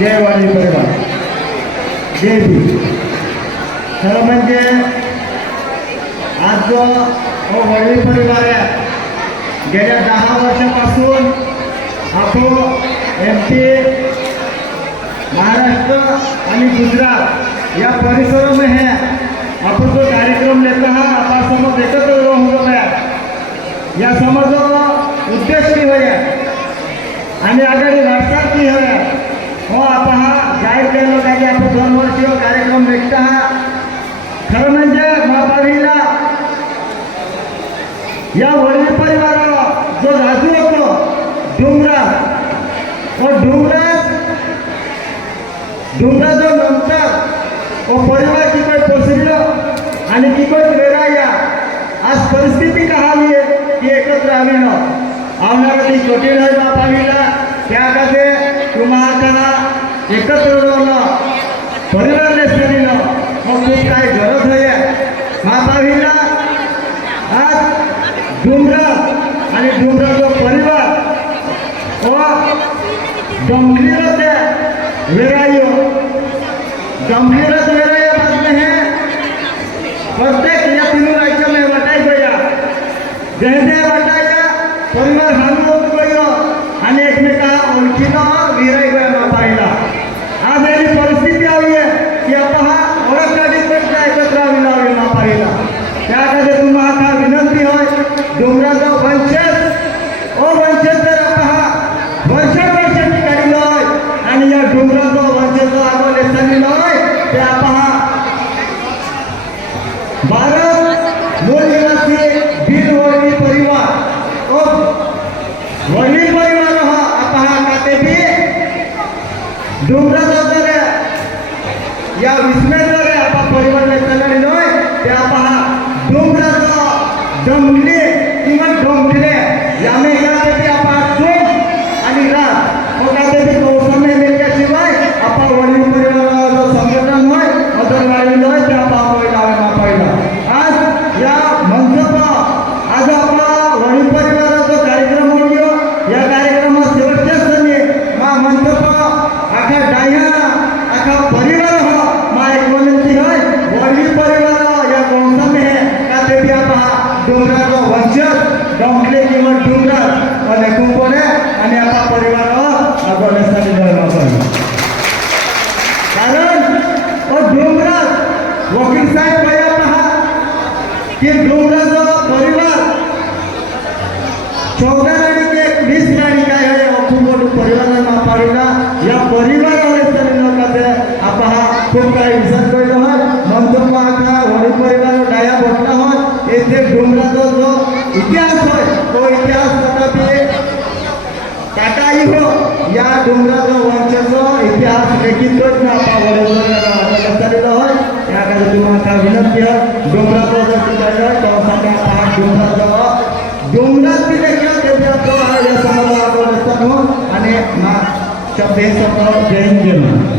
जय वाणी परिवार, जय भीम. खरं म्हणजे आज जो वळवी परिवार आहे गेल्या 10 वर्षापासून आपण MP महाराष्ट्र आणि गुजरात या परिसरों में है अपन जो कार्यक्रम लेता है आप समझ एकत्र हो गया या समझो उद्देश्य की है आणि आगड़ी वाटचाल की है हो आप हा जाहीर केलं पाहिजे. आपण 2 वर्षीय कार्यक्रम निघता है. खरं म्हणजे महापालिकेला या वडवी परिवाराला जो राजू होतो डोंगरात और डोंगरात जो नंतर वो परिवार की कोई पोचलो आणि की कोई वेराया आज परिस्थिती कहावी आहे की एकत्र आम्ही न आवणारा ती कठीण आहे बापावीला त्यामध्ये तुम्हाला एकत्र राहणं परिवार नेसली न मग खूप काय गरज आहे बापावीला आज डोंगरात आणि डोंगराचा परिवार गंभीर वेरायो गंभीरत वेराया बात में है. प्रत्येक या 3 राज्य में वाटाई गया जयदे वाटाया परिवार हानू होत गयो आणि एकमेका ओळखीनं विराई गया मापाईला. आज याची परिस्थिती आली आहे की आपण हा ओळख काढी करता एकत्र आवी लावी मापाईला. त्याकडे तुम्हाला विनंती होय डोंगराचा वंशज ओ वंशज जर आपण हा वर्षाची काढी लय आणि या डोंगराचा वंशज आगोले सनी लय ते आपण भारत मूल निवासी बीड वळवी परिवार ओ वळवी परिवार हा आपण हा काते भी डोंगराचा जर या विस्मय जर आपण परिवार नेसली लय ते आपण हा डोंगराचा डोंगले किंवा डोंगले याने काते भी आपण चोक आणि रात हो काते भी कौशल्य मिळल्याशिवाय आपण वळवी परिवाराचा संघटन होय अदरवाडी होय ते आपण पहिला. आज या मंचपा आज आपण वळवी परिवाराचा कार्यक्रम होतो. या कार्यक्रमात शेवटच्या सणी मा मंचपा आखा डाया आखा परिवार हो मा एक विनंती होय वळवी परिवार या कौशल्य है का ते भी आपण डोंगराचा वंशज डोंगले किंवा डोंगरात आणि कुंपणे आणि आपला परिवार अगोदरसाठी आपण कारण डोंगरात वकील साहेब भैया पहा की डोंगराचा परिवार 14 राणी के 20 राणी काय आहे खूप मोठं परिवार मापाडीला या परिवाराने तरी लोकांचे आपण हा खूप काही विचार केला होय म्हणतो का वडील परिवार डाया बोटला होय येथे डोंगराचा जो इतिहास होय तो इतिहास तथापि टाटाई हो या डोंगराचा वंशाचा इतिहास लेखितच ना आपण वडील होय त्याकडे तुम्हाला विनंती आहे डोंगराचा जर तुझ्याकडे पावसाचा पाठ डोंगरात देखील त्याच्या या समाजाला आणि शब्द हे शब्द जय हिंद.